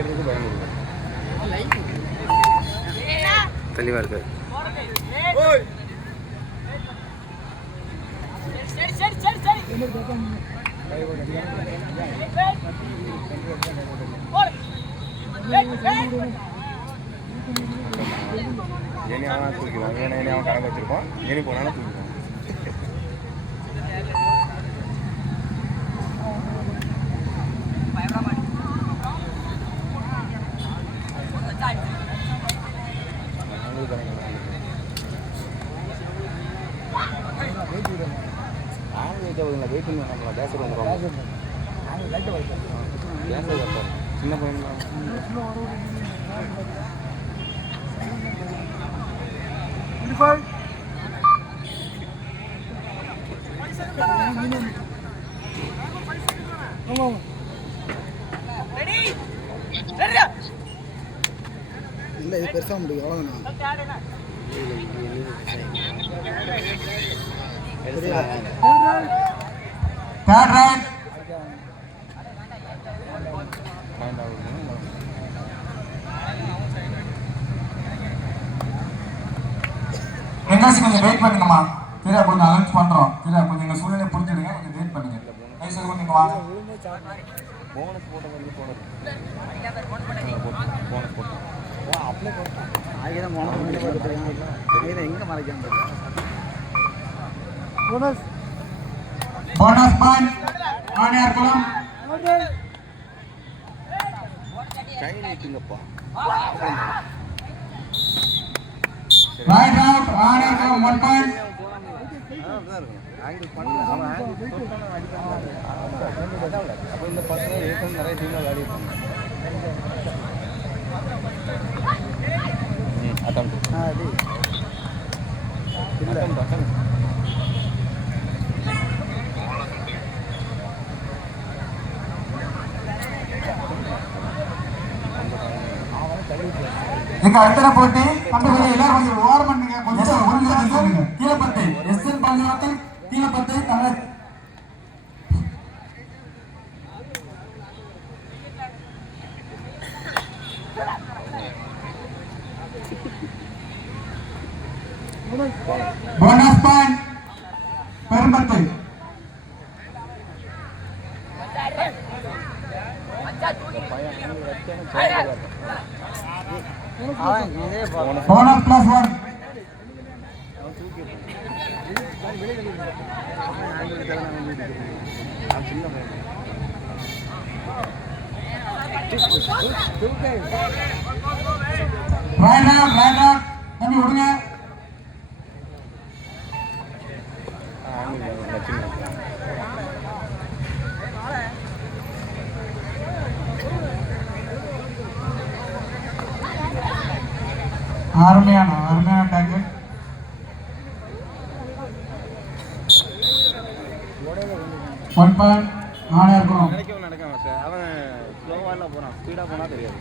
ரைடருக்கு பயன் தெளிவாக இருக்குது. ஏனி அவன் தூக்கிடுவான், ஏன்னா அவன் கணக்கு வச்சிருப்பான், ஏனி போனாலும் தூக்கிடுவான். வெயிட் பண்ணி நம்மள கேசர் வந்துடும். கேசர் சின்ன பையன் இல்லை, இது பெருசாக முடியும். கொஞ்சம் வெயிட் பண்ணுங்கம்மா. சரியா, கொஞ்சம் அலர்ட் பண்றோம். சரியா, கொஞ்சம் எங்க சூழ்நிலை புரிஞ்சுடுங்க, கொஞ்சம் வெயிட் பண்ணுங்க. வயசு கொஞ்சம் வாங்க. போனஸ் போட்ட வந்து போனஸ் போட்டோம். அப்ளை போட்டோம். ஆகிதான் போனஸ் எங்கே மறைக்காம போனஸ் போனஸ் பாயிண்ட் ஆணையார்குளம் கை நீட்டுங்கப்பா. Right out Anaiyarkulam 1 point. அப்போ இந்த பசங்க ஏற்கனவே நிறைய டீமில் விளையாடிருப்பாங்க. அட்டம் இல்லை அட்டம் எங்க அடுத்த போட்டி கண்டுபிடி. எல்லாரும் கொஞ்சம் ஓரம் பண்ணுங்க, கொஞ்சம் ஒழுங்கு சொல்லுங்க. Keezhapattai SN Pallivasal Keezhapattai Tamil bonus point Perumpattai. Bonus +1. Right out தம்பி விடுங்க. அருமையான டாக்கெட். One point ஆணையார்குளம். நடக்காம சார், அவன் ஸ்லோவாக போனான், ஸ்பீடாக போனால் தெரியாது.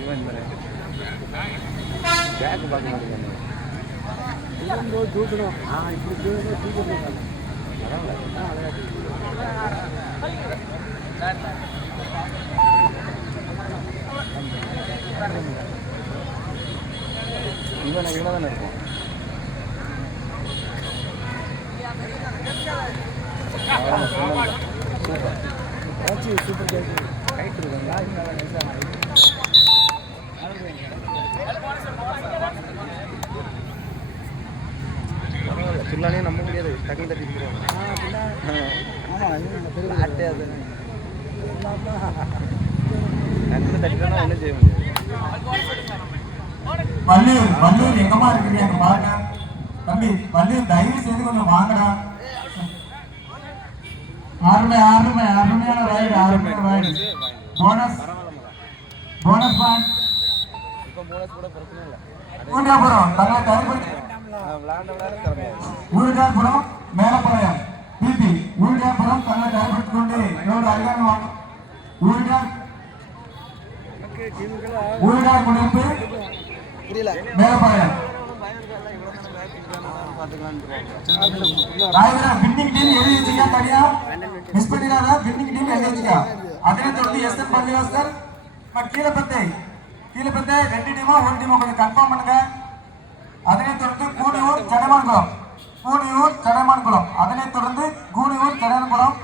இவன் பேக்கு பார்க்க மாட்டேங்க. தூக்கணும். இப்படி தூக்கணும். இவன் தானே இருக்கும். சூப்பர் ரைட் இருக்குங்களா? சில்லானே நம்ப முடியாது, டக்குனு தட்டிக்கிறோம். டக்குனு தட்டிட்டோம்னா ஒன்றும் செய்ய முடியாது. வள்ளூர் எங்கம்மா இருக்கிறீங்க அங்க பாருங்க தம்பி. வள்ளூர் தயவு செய்து கொஞ்சம் வாங்கடா. அருமையான ரைடு. Bonus point. இப்போ போனஸ் கூட பிரச்சனை இல்லை. ஊழியாபுரம் தங்களை தரப்பட்டு ஊழியாபுரம் மேலப்பாளையம் பிபி ஊழியாபுரம் தங்களை தரப்பட்டு கொண்டு எவ்வளவு அதிகாரம் வாங்க. ஊழியார் குடியிருப்பு மேலப்பாளையம் ராயவரா வின்னிங் டீம் எழுதி வச்சுக்க தனியா மிஸ் பண்ணிடாத வின்னிங் டீம் எழுதி வச்சுக்க அதே தொடர்ந்து எஸ்என் பள்ளிவாசல் கீழப்பத்தை ரெண்டு டீமா ஒரு டீமா கொஞ்சம் கன்ஃபார்ம் பண்ணுங்க அதனை தொடர்ந்து கூனியூர் சடைமான்குளம் அதனை தொடர்ந்து கூனியூர் சடைமான்குளம்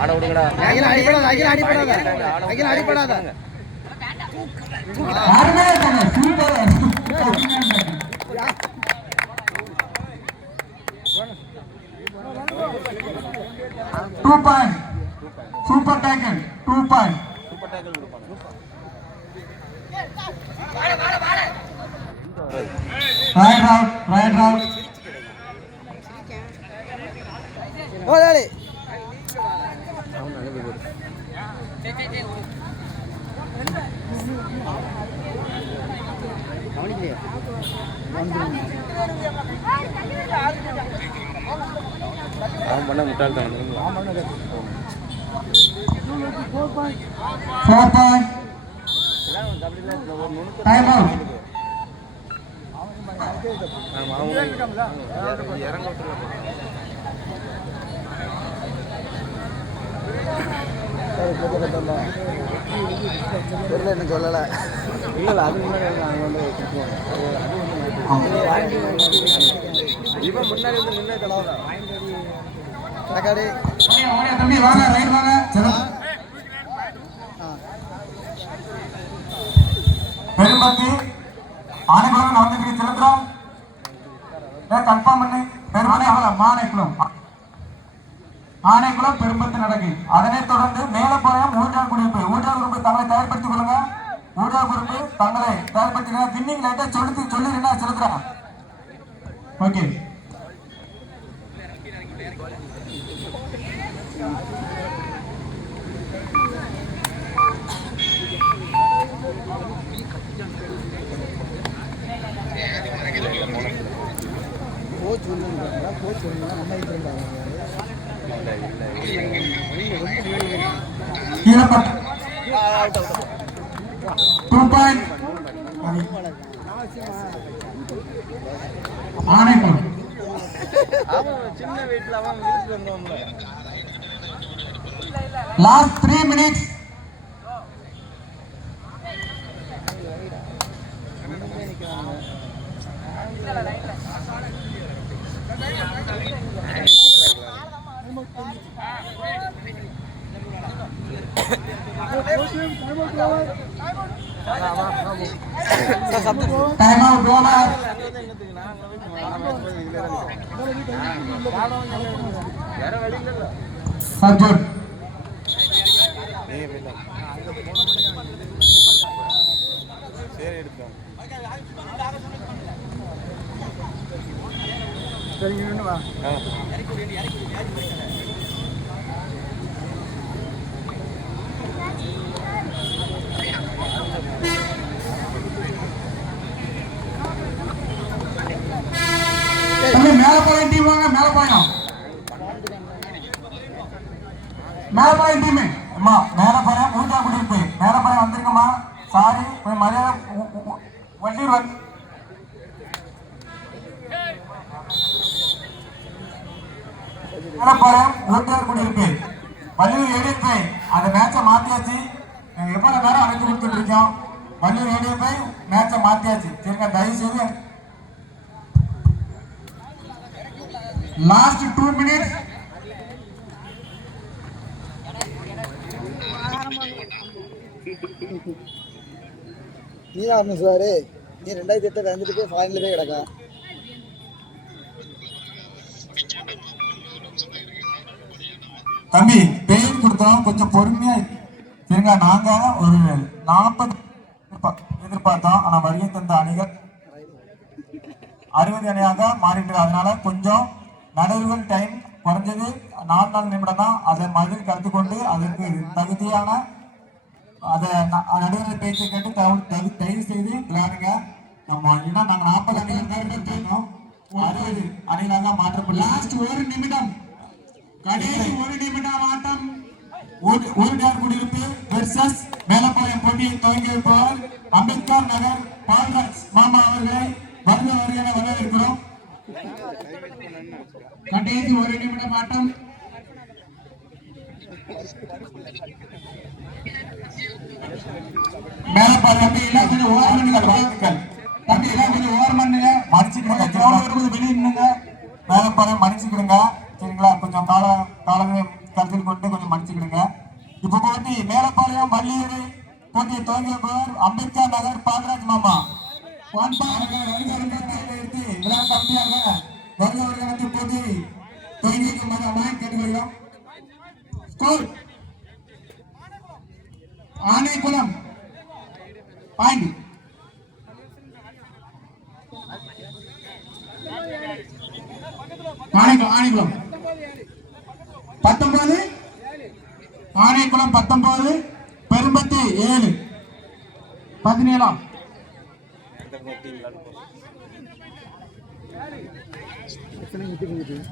ஆட விடுங்கடா அடிப்படாத super tackle 2 point right out ஓடாடி அவன் பண்ண முட்டாள்தான் 4 பாயிண்ட் டைம் அவுட் இறங்க தெரியல என்ன சொல்லலை இல்லை அது முன்னாடி நாங்கள் வந்து இவன் முன்னாடி வந்து முன்னே தடவை தம்பி வாங்க ரைட் வாங்க பெரும்பத்தி ஆனைக்குளம் நடந்துட்டு செலுத்துறோம் கன்ஃபார்ம் பண்ணி ஆனைக்குளம் பெரும்பத்து நடக்கு அதனைத் தொடர்ந்து மேலப்பாளையம் ஊட்டார் குடியிருப்பு தங்களை தயார்படுத்திக் கொள்ளுங்க ஊட்டார் குடியிருப்பு தங்களை தயார்படுத்திக்க வின்னிங் லைட்டா சொல்லிருந்தா செலுத்துறாங்க ஓகே கீழப்பட்டு 2 பாயிண்ட் ஆனைக்குளம் சின்ன வீட்டில் அவன் வீட்டுக்கு வந்தோம்ல last 3 minutes time out bowler subject சரி எடுப்போம் மேலப்பாளையம் டீம் வாங்க மேலப்பாளையம் டீம் அம்மா மேலப்பாளையம் ஊட்டா குடியிருப்பு மேலப்பாளையம் வந்திருக்கம்மா சாரி கொஞ்சம் மரியாதை வண்டியில் மேலப்பாளையம் ஊட்டார் குடியிருப்பு வள்ளியூர் ஏடிஎஃப் அந்த மேட்சை மாத்தியாச்சு எவ்வளவு நேரம் அழைத்து கொடுத்துட்டு இருக்கோம் வள்ளியூர் ஏடிஎஃப் மேட்சை மாத்தியாச்சு சரிங்க தயவு செய்து லாஸ்ட் 2 minutes நீ தான் சார் நீ 2008 வந்துட்டு போய் ஃபைனல் போய் கிடக்கா தம்பி பெயின் கொடுத்தோம் கொஞ்சம் பொறுமையா சரிங்க நாங்க ஒரு 40 எதிர்பார்த்தோம் ஆனா வருகை தந்த அணிகள் 60 அணியாக மாறிட்டு அதனால கொஞ்சம் நடுவர்கள் டைம் குறைஞ்சது 4 நிமிடம் தான் அதை மதில் கருத்து கொண்டு அதற்கு தகுதியான அதை நடுவர்கள் பேச்சை கேட்டு தயவு செய்து விளையாடுங்க நம்ம ஏன்னா நாங்கள் 40 அணிகள் தான் இருக்கோம் 60 அணிகளாக மாற்றப்படும். லாஸ்ட் ஒரு நிமிடம், கடைசி ஒரு நிமிடம் ஆட்டம். ஊர்கார் குடியிருப்பு வெர்சஸ் மேலப்பாளையம் போட்டியை துவங்கி வைப்பவர் அம்பேத்கர் நகர் பால்ராஜ் மாமா அவர்களை வருக வருகிற வரவேற்கிறோம். கடைசி ஒரு நிமிடம் ஆட்டம். மேலப்பாளையம் எல்லாம் கொஞ்சம் ஓரமணிகள் வாழ்த்துக்கள். தம்பி எல்லாம் கொஞ்சம் ஓரமணில மடிச்சுக்கிடுங்க. கிரௌண்ட் வரும்போது வெளியே நின்னுங்க. மேலப்பாளையம் மடிச்சுக்கிடுங்க. சரிங்களா? கொஞ்சம் காலங்களை கருத்தில் கொண்டு கொஞ்சம் மடிச்சுக்கிடுங்க. இப்ப போட்டி மேலப்பாளையம் வள்ளியூர் போட்டியை துவங்கி வைப்பவர் அம்பேத்கர் நகர் பால்ராஜ் மாமா. விழா கம்மியாக வருகிறவர்களுக்கு போட்டி துவங்கி வைக்குமாறு கேட்டுக்கொள்கிறோம். Score Anaikulam point. ஆனைக்குளம் 19, ஆனைக்குளம் 19, பெரும்பட்டி 7, 17. எத்தனை மீட்டிங்